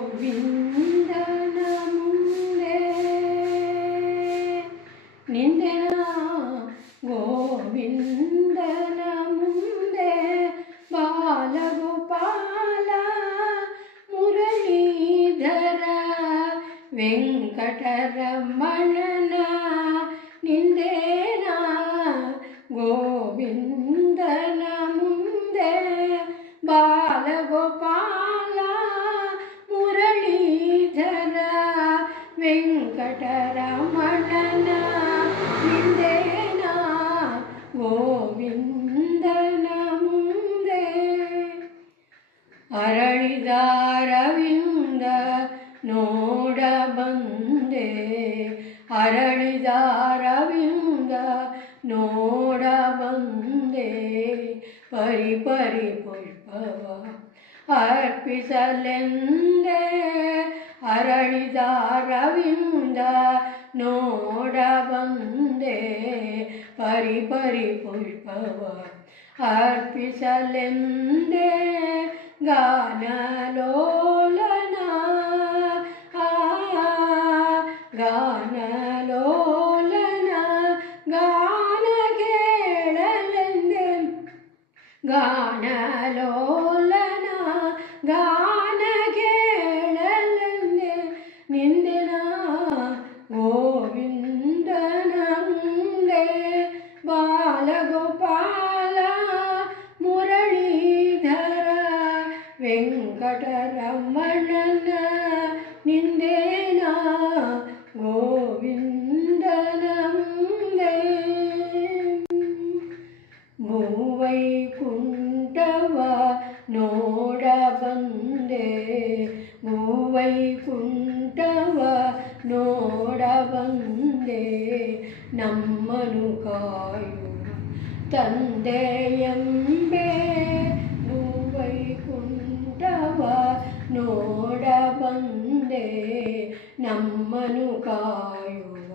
ಗೋವಿಂದನ ಮುಂದೆ ನಿಂದೆನ ಗೋವಿಂದನ ಮುಂದೆ ಬಾಲಗೋಪಾಲ ಮುರಳೀಧರ ವೆಂಕಟರಮಣನ ನಿಂದೇನ ಗೋವಿಂದನ ಮುಂದೆ ಬಾಲಗೋಪಾಲ ಮುರಳೀಧರ ವೆಂಕಟರಮಣನ ನಿಂದೇನ ಗೋವಿಂದನ ಮುಂದೆ ಅರಳಿದಾರವಿಂದ ನೋಡ ಬಂದೆ ಅರಳಿದಾರವಿಂದ ನೋಡ ಬಂದೆ ಪರಿ ಪರಿ ಪುಷ್ಪವ ಅರ್ಪಿಸಲೆಂದೆ ಅರಳಿದಾರವಿಂದ ನೋಡ ಬಂದೆ ಪರಿ ಪರಿ ಪುಷ್ಪವ ಅರ್ಪಿಸಲೆಂದೆ ಗಾನಲೋಲನ ಗಾನಲೋಲನ ಗಾನ ಕೇಳಲೆಂದೆ ಗಾನಲೋಲನ ಗಾನ ಕೇಳಲೆಂದೆ ನಿಂದಿನ ಗೋವಿಂದನ ಮುಂದೆ ಬಾಲಗೋಪಾಲ ಮುರಳೀಧರ ವೆಂಕಟರಮಣನ ನಿಂದೇನ ಗೋವಿಂದನ ಮುಂದೆ ಮೂವೈಕುಂಠವ ನೋಡ ಬಂದೆ ಮೂವೈಕುಂಠವ ನೋಡ ಬಂದೆ ನಮ್ಮನು ಕಾಯುವ ತಂದೆಯಂಬೆ ಮೂವೈಕುಂಠವ ನೋಡ ಬಂದೆ ನಮ್ಮನು ಕಾಯುವ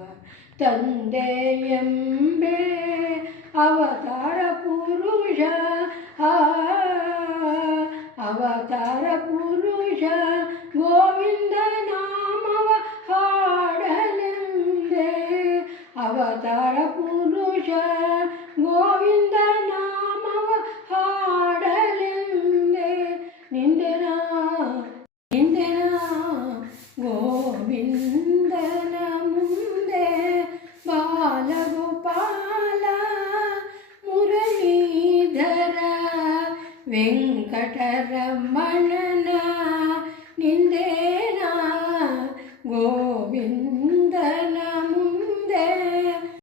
ತಂದೆಯಂಬೆ ಅವತಾರ ಪುರುಷ ಅವತಾರ ಪುರುಷ ಗೋವಿಂದ ನಾಮವ ಹಾಡಲೆಂದೆ ಅವತಾರ ಪುರುಷ ಗೋವಿಂದ ನಾಮವ ಹಾಡಲೆಂದೆ ನಿಂದೆನ ನಿಂದೆನ ಗೋವಿಂದನ ಮುಂದೆ ಬಾಲಗೋಪಾಲ ಮುರಳೀಧರ ವೆಂಕಟರಮಣನ ನಿಂದೇನ ಗೋವಿಂದನ